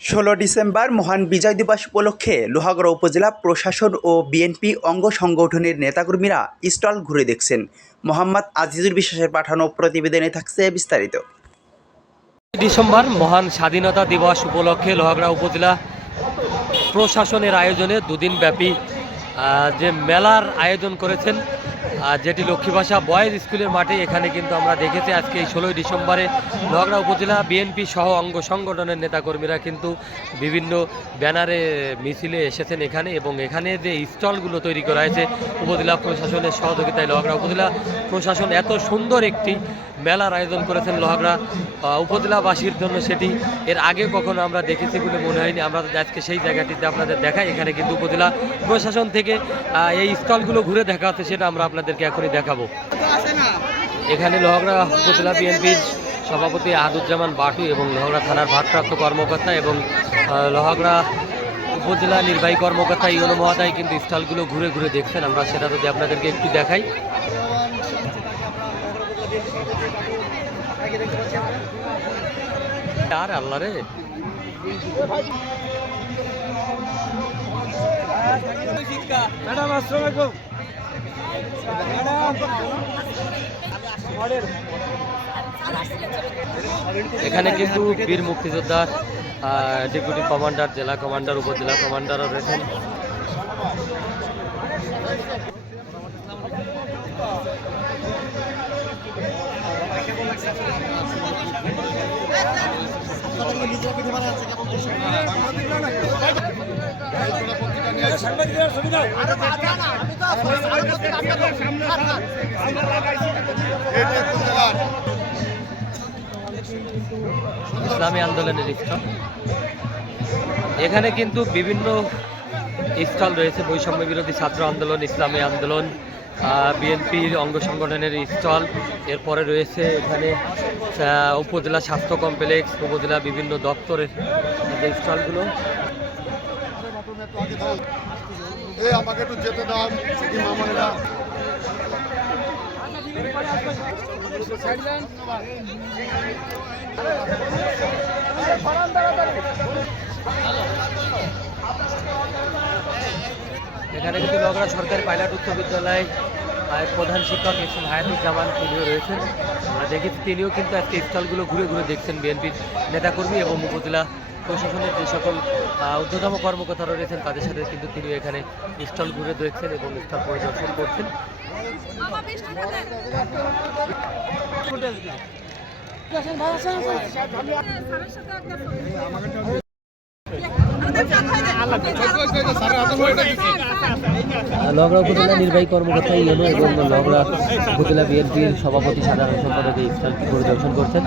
ষোলো ডিসেম্বর মহান বিজয় দিবস উপলক্ষে লোহাগড়া উপজেলা প্রশাসন ও বিএনপি অঙ্গ সংগঠনের নেতাকর্মীরা স্টল ঘুরে দেখছেন। মোহাম্মদ আজিজুল বিশ্বাসের পাঠানো প্রতিবেদনে থাকছে বিস্তারিত। ডিসেম্বর মহান স্বাধীনতা দিবস উপলক্ষে লোহাগড়া উপজেলা প্রশাসনের আয়োজনে দুদিন ব্যাপী যে মেলার আয়োজন করেছেন যেটি লক্ষ্মীভাষা বয়েজ স্কুলের মাঠে, এখানে কিন্তু আমরা দেখেছি আজকে এই ষোলোই ডিসেম্বরে লোহাগড়া উপজেলা বিএনপি সহ অঙ্গ সংগঠনের নেতাকর্মীরা কিন্তু বিভিন্ন ব্যানারে মিছিলে এসেছেন এখানে এবং এখানে যে স্টলগুলো তৈরি করা হয়েছে, উপজেলা প্রশাসনের সহযোগিতায় লোহাগড়া উপজেলা প্রশাসন এত সুন্দর একটি মেলার আয়োজন করেছেন লোহাগড়া উপজেলাবাসীর জন্য সেটি এর আগে কখনো আমরা দেখেছি বলে মনে হয়নি। আমরা আজকে সেই জায়গাটিতে আপনাদের দেখাই। এখানে কিন্তু উপজেলা প্রশাসন থেকে এই স্টলগুলো ঘুরে দেখা হচ্ছে সেটা আমরা আপনাদেরকে এখনই দেখাবো। এখানে লোহাগড়া উপজেলা বিএনপির সভাপতি আহাদুজ্জামান বাটু এবং লোহাগড়া থানার ভারপ্রাপ্ত কর্মকর্তা এবং লোহাগড়া উপজেলা নির্বাহী কর্মকর্তা ইউনো মহাদায় কিন্তু স্টলগুলো ঘুরে ঘুরে দেখছেন। আমরা সেটা যদি আপনাদেরকে একটু দেখাই। আর আল্লাহ রে। ম্যাডাম আসসালামু আলাইকুম। এখানে কিন্তু বীর মুক্তিযোদ্ধার ডেপুটি কমান্ডার জেলা কমান্ডার উপজেলা কমান্ডারও রয়েছেন। সাংবাদিকরা ছবি দাও ইসলামী আন্দোলনের স্টল এখানে কিন্তু বিভিন্ন স্থল রয়েছে, বৈষম্য বিরোধী ছাত্র আন্দোলন, ইসলামী আন্দোলন বিএনপির অঙ্গ সংগঠনের স্টল এরপরে রয়েছে এখানে উপজেলা স্বাস্থ্য কমপ্লেক্স, উপজেলা বিভিন্ন দপ্তরের যে স্টলগুলো এ, আমাকে একটু যেতে দাও মামনেরা এখানে কিন্তু লগড়া সরকারি পাইলট উচ্চ বিদ্যালয় প্রধান শিক্ষক এস এম হায়াতুজ্জামান তিনিও রয়েছেন। আমরা দেখেছি তিনিও কিন্তু আজকে স্টলগুলো ঘুরে ঘুরে দেখছেন বিএনপির নেতাকর্মী এবং উপজেলা প্রশাসনের যে সকল ঊর্ধ্বতম কর্মকর্তারা রয়েছেন, তাদের সাথে কিন্তু তিনি এখানে স্টল ঘুরে দেখছেন এবং স্টল পরিদর্শন করছেন। লগড়া উপজেলা নির্বাহী কর্মকর্তা ইউনো এবং লগড়া উপজেলা বিএনপির সভাপতি সাধারণ সম্পাদক এই স্টলটি পরিদর্শন করছেন।